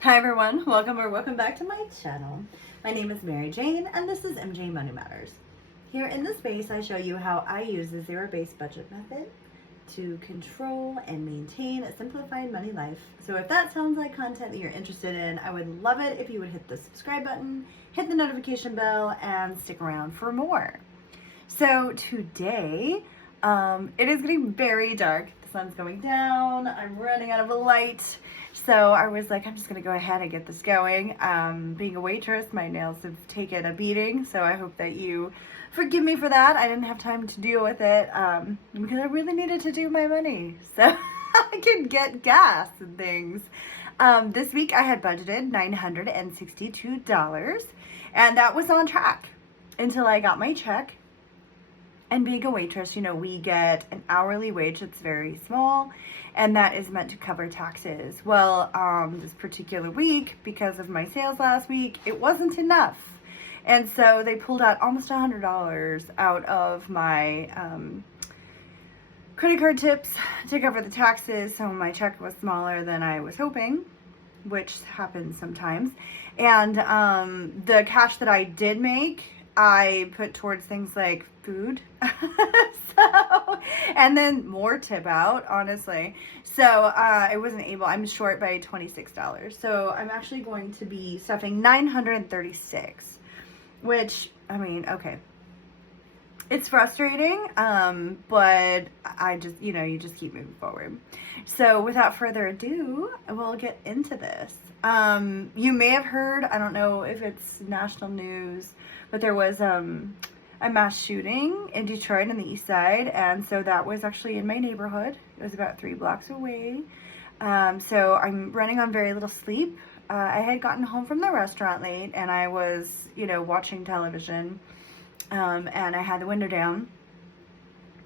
Hi everyone, welcome or welcome back to my channel. My name is Mary Jane and this is MJ Money Matters. Here in this space I show you how I use the zero-based budget method to control and maintain a simplified money life. So if that sounds like content that you're interested in, I would love it if you would hit the subscribe button, hit the notification bell, and stick around for more. So today, it is getting very dark. The sun's going down. I'm running out of a light. So I was like, I'm just going to go ahead and get this going. Being a waitress, my nails have taken a beating. So I hope that you forgive me for that. I didn't have time to deal with it because I really needed to do my money so I could get gas and things. This week I had budgeted $962 and that was on track until I got my check. And being a waitress, you know, we get an hourly wage that's very small, and that is meant to cover taxes. Well, this particular week, because of my sales last week, it wasn't enough. And so they pulled out almost $100 out of my credit card tips to cover the taxes. So my check was smaller than I was hoping, which happens sometimes. And the cash that I did make, I put towards things like food, and then more tip out, honestly. So I wasn't able, I'm short by $26. So I'm actually going to be stuffing $936, which, I mean, okay. It's frustrating, but I just, you know, you just keep moving forward. So without further ado, we'll get into this. You may have heard, I don't know if it's national news, but there was a mass shooting in Detroit on the east side, and so that was actually in my neighborhood. It was about 3 blocks away. So I'm running on very little sleep. I had gotten home from the restaurant late, and I was, you know, watching television, and I had the window down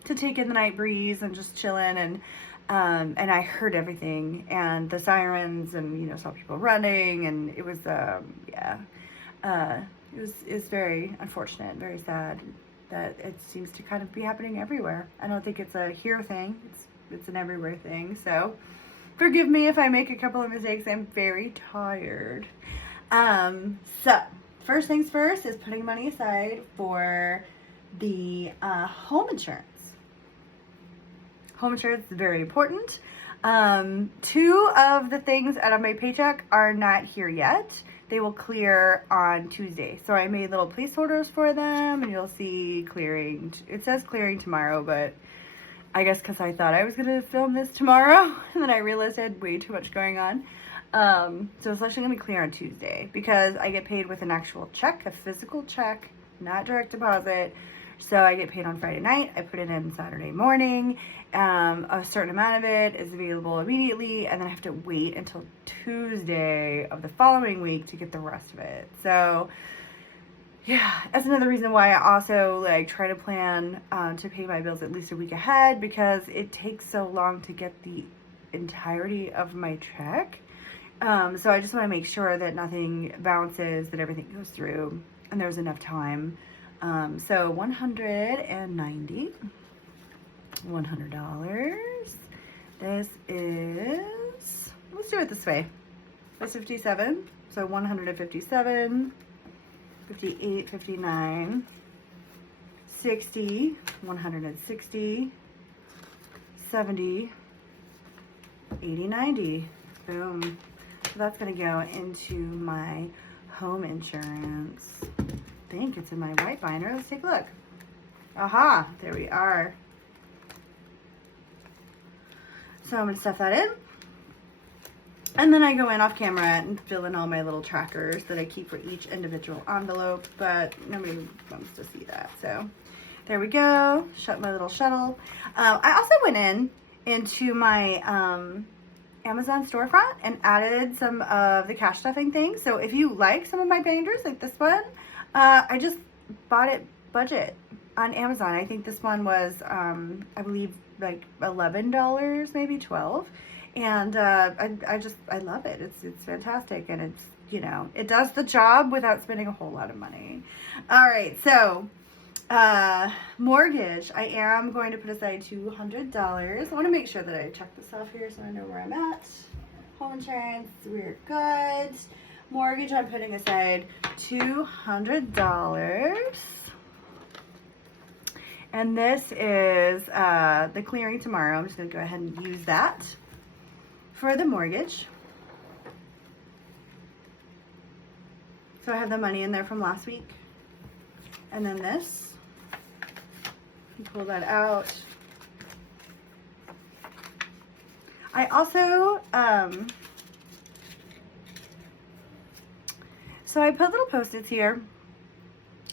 to take in the night breeze and just chilling, and I heard everything, and the sirens, and, you know, saw people running, and it was, it was very unfortunate, very sad that it seems to kind of be happening everywhere. I don't think it's a here thing, it's an everywhere thing, so forgive me if I make a couple of mistakes. I'm very tired. So first things first is putting money aside for the home insurance. Home insurance is very important. 2 of the things out of my paycheck are not here yet. They will clear on Tuesday. So I made little placeholders for them, and you'll see clearing. It says clearing tomorrow, but I guess because I thought I was going to film this tomorrow, and then I realized I had way too much going on. So it's actually going to be clear on Tuesday because I get paid with an actual check, a physical check, not direct deposit. So I get paid on Friday night. I put it in Saturday morning. A certain amount of it is available immediately, and then I have to wait until Tuesday of the following week to get the rest of it. So yeah, that's another reason why I also like try to plan to pay my bills at least a week ahead, because it takes so long to get the entirety of my check. So I just want to make sure that nothing bounces, that everything goes through, and there's enough time. So $190. This is, let's do it this way. That's 57. So 157, 58, 59, 60, 160, 70, 80, 90. Boom. So that's going to go into my home insurance. I think it's in my white binder. Let's take a look. Aha, there we are. So I'm going to stuff that in. And then I go in off camera and fill in all my little trackers that I keep for each individual envelope, but nobody wants to see that. So there we go. Shut my little shuttle. I also went into my Amazon storefront and added some of the cash stuffing things. So if you like some of my binders, like this one, I just bought it budget on Amazon. I think this one was, I believe, like $11, maybe $12. And I love it. It's fantastic, and it's, you know, it does the job without spending a whole lot of money. All right, so mortgage, I am going to put aside $200. I want to make sure that I check this off here so I know where I'm at. Home insurance, we're good. Mortgage, I'm putting aside $200. And this is the clearing tomorrow. I'm just going to go ahead and use that for the mortgage. So I have the money in there from last week. And then this, you pull that out. I also, so I put little Post-its here,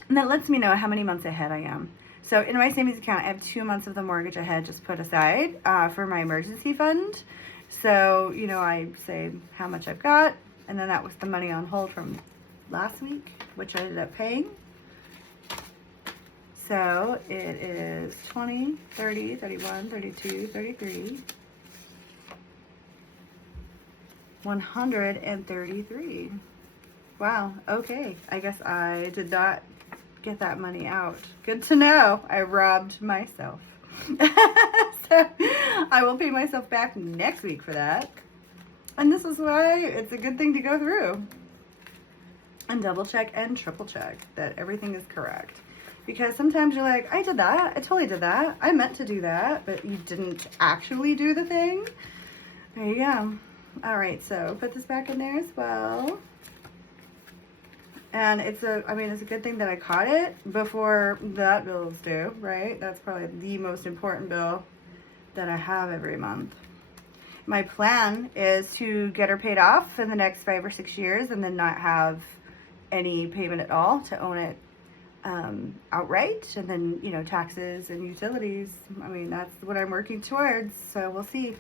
and that lets me know how many months ahead I am. So in my savings account, I have 2 months of the mortgage ahead just put aside for my emergency fund. So, you know, I say how much I've got, and then that was the money on hold from last week, which I ended up paying. So it is 20, 30, 31, 32, 33, 133. Wow, okay. I guess I did not get that money out. Good to know. I robbed myself. So I will pay myself back next week for that. And this is why it's a good thing to go through and double check and triple check that everything is correct. Because sometimes you're like, I did that. I totally did that. I meant to do that, but you didn't actually do the thing. There you go. All right, so put this back in there as well. And it's a good thing that I caught it before that bill is due, right? That's probably the most important bill that I have every month. My plan is to get her paid off in the next 5 or 6 years and then not have any payment at all, to own it outright, and then, you know, taxes and utilities. I mean, that's what I'm working towards, so we'll see.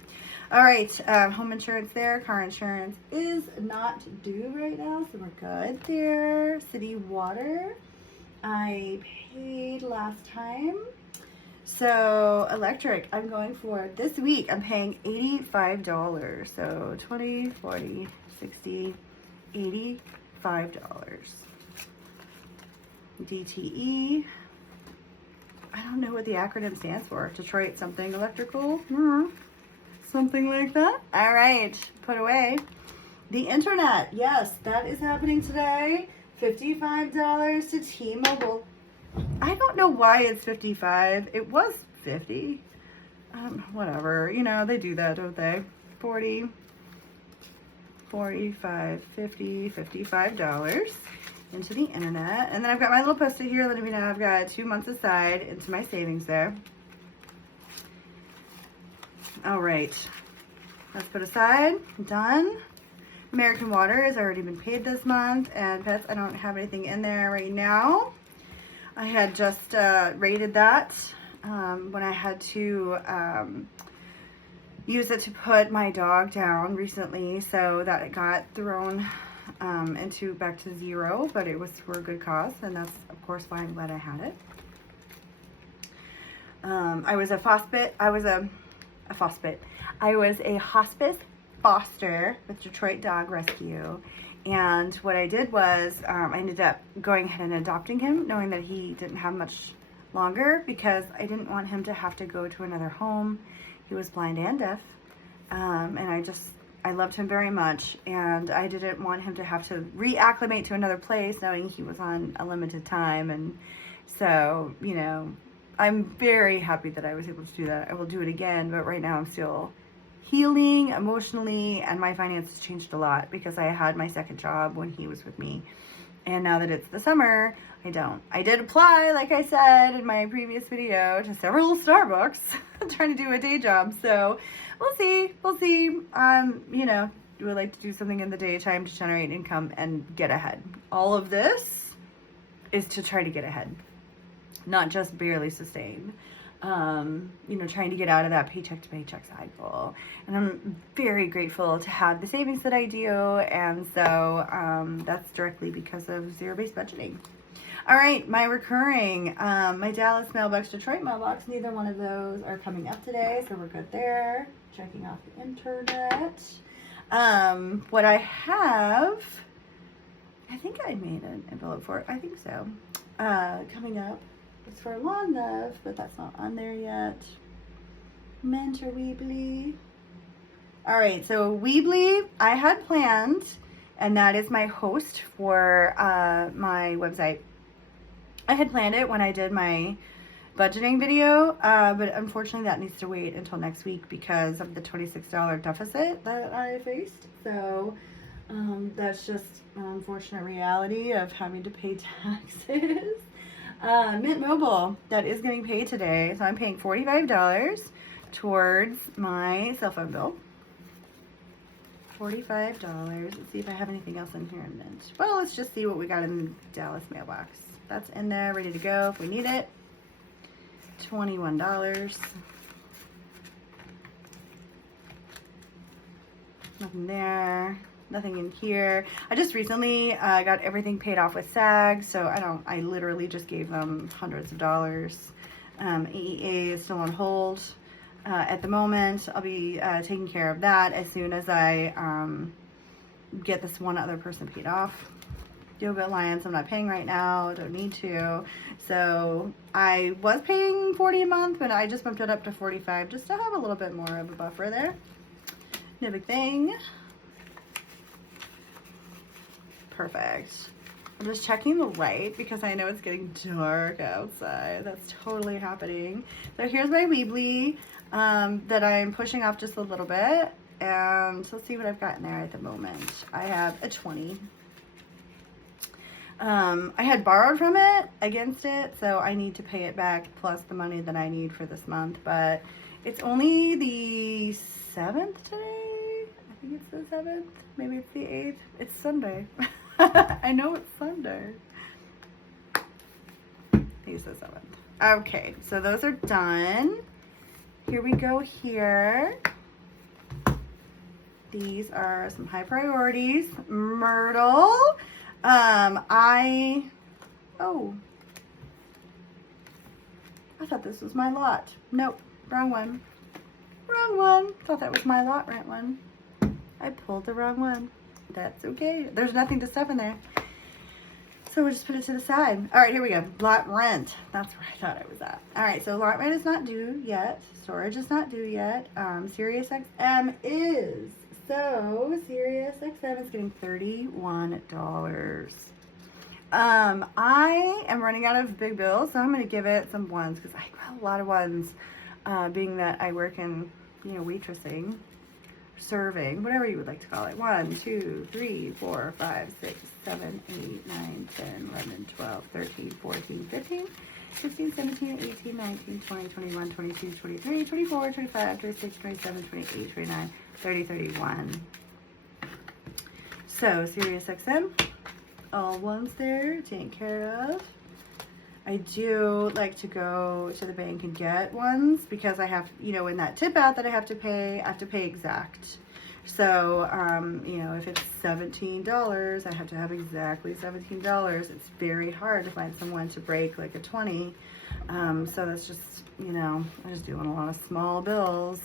All right, home insurance there. Car insurance is not due right now, so we're good there. City water, I paid last time. So electric, I'm going for this week, I'm paying $85. So 20, 40, 60, $85. DTE, I don't know what the acronym stands for. Detroit something electrical, something like that. All right, put away. The internet, yes, that is happening today. $55 to T-Mobile. I don't know why it's 55. It was 50. Whatever, you know, they do that, don't they? 40, 45, 50, $55 into the internet. And then I've got my little Post-it here letting me know I've got 2 months aside into my savings there. All right, let's put aside. Done. American Water has already been paid this month, and pets, I don't have anything in there right now. I had just rated that when I had to use it to put my dog down recently, so that it got thrown into back to 0, but it was for a good cause, and that's of course why I'm glad I had it. I was a hospice foster with Detroit Dog Rescue, and what I did was I ended up going ahead and adopting him, knowing that he didn't have much longer, because I didn't want him to have to go to another home. He was blind and deaf, and I loved him very much, and I didn't want him to have to reacclimate to another place, knowing he was on a limited time. And so, you know, I'm very happy that I was able to do that. I will do it again, but right now I'm still healing emotionally, and my finances changed a lot because I had my second job when he was with me, and now that it's the summer, I don't. I did apply, like I said in my previous video, to several Starbucks trying to do a day job, so we'll see. You know, we would like to do something in the daytime to generate income and get ahead. All of this is to try to get ahead, not just barely sustain. You know, trying to get out of that paycheck to paycheck cycle. And I'm very grateful to have the savings that I do, and so that's directly because of zero-based budgeting. All right, my recurring, my Dallas mailbox, Detroit mailbox, neither one of those are coming up today, so we're good there. Checking off the internet. What I have, I think I made an envelope for it. I think so. Coming up. It's for Lawn Love, but that's not on there yet. Mentor Weebly. All right, so Weebly, I had planned, and that is my host for my website. I had planned it when I did my budgeting video, but unfortunately that needs to wait until next week because of the $26 deficit that I faced. So that's just an unfortunate reality of having to pay taxes. Mint Mobile, that is getting paid today, so I'm paying $45 towards my cell phone bill. $45. Let's see if I have anything else in here in Mint. Well, let's just see what we got in the Dallas mailbox. That's in there, ready to go if we need it. $21. Nothing there. Nothing in here. I just recently got everything paid off with SAG, so I literally just gave them hundreds of dollars. AEA is still on hold at the moment. I'll be taking care of that as soon as I get this one other person paid off. Yoga Alliance, I'm not paying right now, don't need to. So I was paying $40 a month, but I just bumped it up to $45 just to have a little bit more of a buffer there. No big thing. Perfect. I'm just checking the light because I know it's getting dark outside. That's totally happening. So here's my Weebly that I'm pushing off just a little bit. And let's see what I've got in there at the moment. I have a 20. I had borrowed from it against it, so I need to pay it back plus the money that I need for this month. But it's only the 7th today. I think it's the 7th. Maybe it's the 8th. It's Sunday. I know it's Sunday. He's the 7th. Okay, so those are done. Here we go here. These are some high priorities. Myrtle. I thought this was my lot. Nope, wrong one. Wrong one. Thought that was my lot rent one. I pulled the wrong one. That's okay. There's nothing to stuff in there. So we'll just put it to the side. All right, here we go. Lot rent. That's where I thought I was at. All right, so lot rent is not due yet. Storage is not due yet. SiriusXM is. So SiriusXM is getting $31. I am running out of big bills, so I'm going to give it some ones because I got a lot of ones, being that I work in, waitressing, serving, whatever you would like to call it. 1, 2, 3, 4, 5, 6, 7, 8, 9, 10, 11, 12, 13, 14, 15, 16, 17, 18, 19, 20, 21, 22, 23, 24, 25, 26, 27, 28, 29, 30, 31. So SiriusXM, all ones there, taken care of. I do like to go to the bank and get ones because I have, in that tip out that I have to pay exact. So, if it's $17, I have to have exactly $17. It's very hard to find someone to break like a 20. So that's just, I'm just doing a lot of small bills.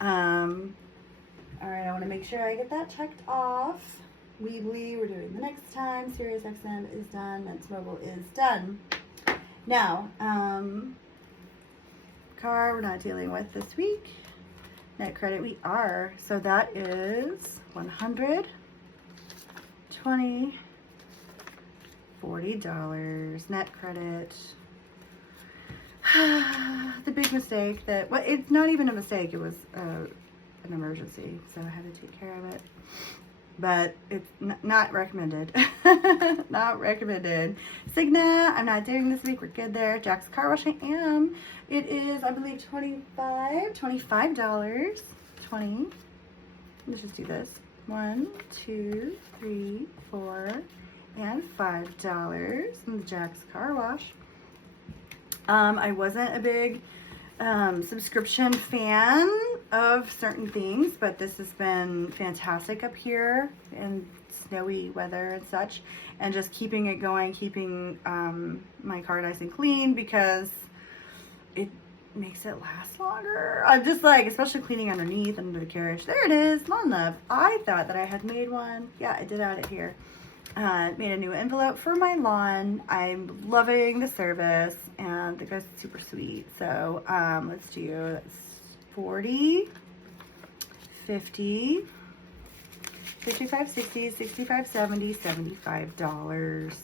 All right, I want to make sure I get that checked off. Weebly, we're doing the next time. SiriusXM is done. Mint Mobile is done. Now, car we're not dealing with this week. Net credit we are. So that is $100, $20, $40 net credit. The big mistake that, well, it's not even a mistake. It was an emergency, so I had to take care of it. But it's not recommended. Not recommended. Cigna, I'm not doing this week. We're good there. Jack's Car Wash, I am. It is, I believe, $25. $20. Let's just do this. 1, 2, 3, 4, and $5 from Jack's Car Wash. I wasn't a big subscription fan of certain things, but this has been fantastic up here in snowy weather and such, and just keeping it going, keeping my car nice and clean because it makes it last longer. I'm just like, especially cleaning underneath under the carriage. There it is, Lawn Love. I thought that I had made one. Yeah, I did add it here. Made a new envelope for my lawn. I'm loving the service, and the guy's super sweet. So let's do 40, $50, $55, $60, $65, $70, $75.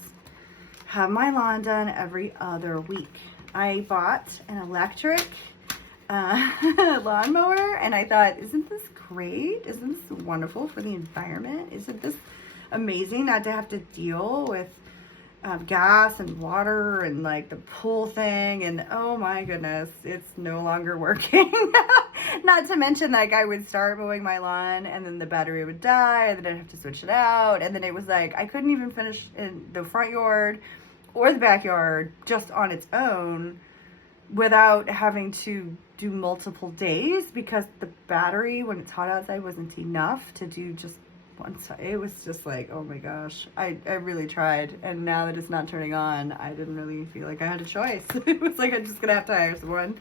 Have my lawn done every other week. I bought an electric lawnmower, and I thought, isn't this great? Isn't this wonderful for the environment? Isn't this amazing not to have to deal with gas and water and like the pull thing? And oh my goodness, it's no longer working. Not to mention, like, I would start mowing my lawn and then the battery would die and then I'd have to switch it out, and then it was like I couldn't even finish in the front yard or the backyard just on its own without having to do multiple days, because the battery when it's hot outside wasn't enough to do just one side. It was just like, oh my gosh, I really tried, and now that it's not turning on, I didn't really feel like I had a choice. It was like, I'm just gonna have to hire someone.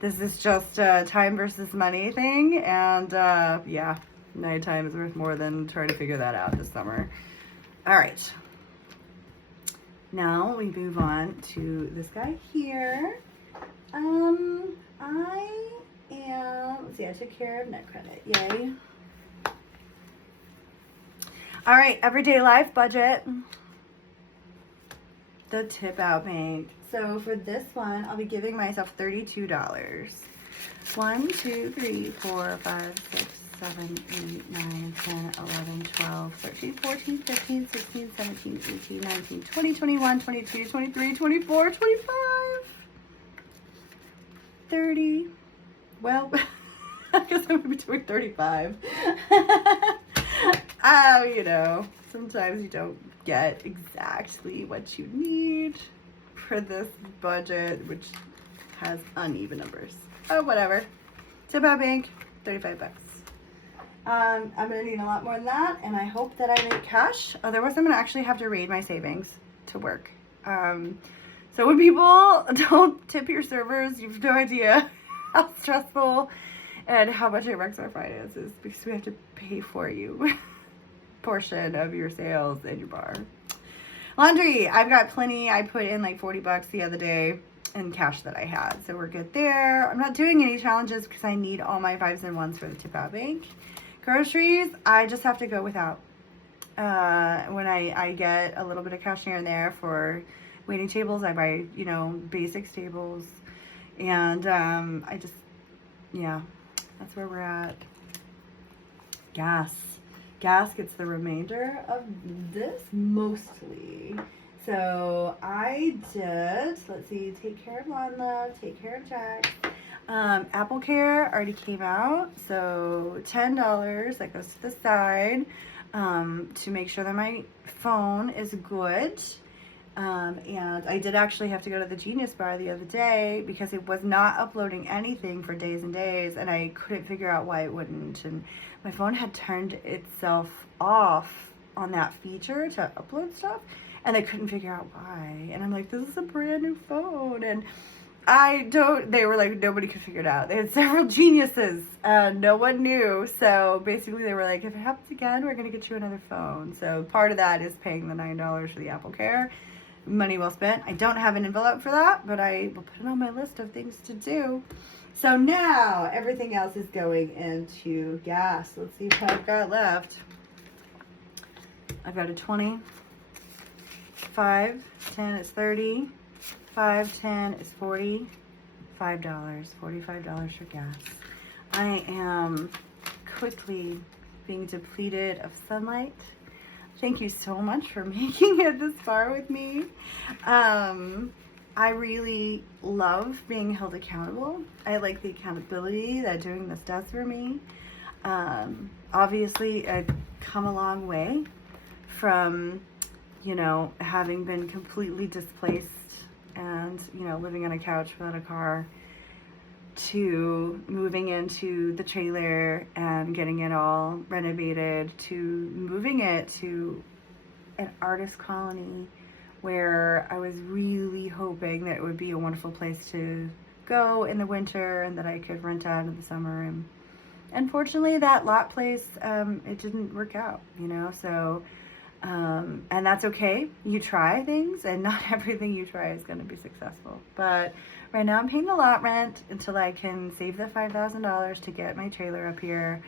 This is just a time versus money thing, and yeah, nighttime is worth more than trying to figure that out this summer. All right, now we move on to this guy here. Let's see, I took care of net credit, yay. All right, everyday life budget, the tip out bank. So for this one, I'll be giving myself $32. 1, 2, 3, 4, 5, 6, 7, 8, 9, 10, 11, 12, 13, 14, 15, 16, 17, 18, 19, 20, 21, 22, 23, 24, 25, 30. Well, I guess I'm going to be doing 35. You know, sometimes you don't get exactly what you need for this budget, which has uneven numbers. Oh, whatever. Tip out bank, $35. I'm gonna need a lot more than that, and I hope that I make cash. Otherwise, I'm gonna actually have to raid my savings to work. So when people don't tip your servers, you have no idea how stressful and how much it wrecks our finances, because we have to pay for you portion of your sales in your bar. Laundry, I've got plenty. I put in like $40 the other day in cash that I had, so we're good there. I'm not doing any challenges because I need all my 5s and 1s for the tip out bank. Groceries, I just have to go without. When I get a little bit of cash here and there for waiting tables, I buy, you know, basic staples, and I just, yeah, that's where we're at. Gas gets the remainder of this mostly. So I did, let's see, take care of Lawn Love, take care of Jack. Apple Care already came out, so $10 that goes to the side to make sure that my phone is good. And I did actually have to go to the Genius Bar the other day because it was not uploading anything for days and days, and I couldn't figure out why it wouldn't. And my phone had turned itself off on that feature to upload stuff, and I couldn't figure out why. And I'm like, this is a brand new phone, and they were like, nobody could figure it out. They had several geniuses, no one knew. So basically they were like, if it happens again, we're gonna get you another phone. So part of that is paying the $9 for the Apple Care. Money well spent. I don't have an envelope for that, but I will put it on my list of things to do. So now everything else is going into gas. Let's see what I've got left. I've got a 20, 5, 10 is 30, 5, 10 is 40, $5, $45 for gas. I am quickly being depleted of sunlight. Thank you so much for making it this far with me. I really love being held accountable. I like the accountability that doing this does for me. Obviously, I've come a long way from, you know, having been completely displaced and, you know, living on a couch without a car, to moving into the trailer and getting it all renovated, to moving it to an artist colony where I was really hoping that it would be a wonderful place to go in the winter and that I could rent out in the summer. And unfortunately, that lot place, it didn't work out, you know, so and that's okay. You try things, and not everything you try is going to be successful. But right now I'm paying the lot rent until I can save the $5,000 to get my trailer up here.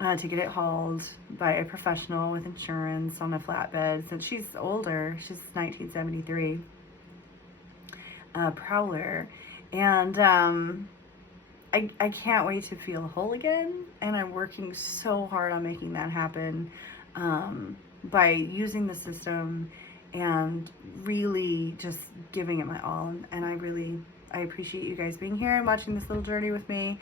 to get it hauled by a professional with insurance on a flatbed. Since she's older, she's 1973 Prowler, and I can't wait to feel whole again, and I'm working so hard on making that happen by using the system and really just giving it my all. And I appreciate you guys being here and watching this little journey with me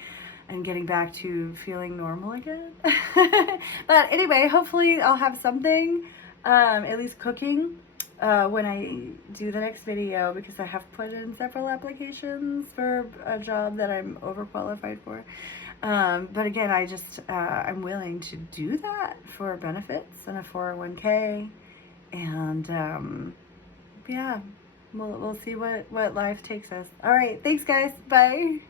and getting back to feeling normal again. But anyway, hopefully I'll have something, at least cooking, when I do the next video, because I have put in several applications for a job that I'm overqualified for. But again, I'm willing to do that for benefits and a 401k, and yeah, we'll see what life takes us. All right, thanks guys, bye.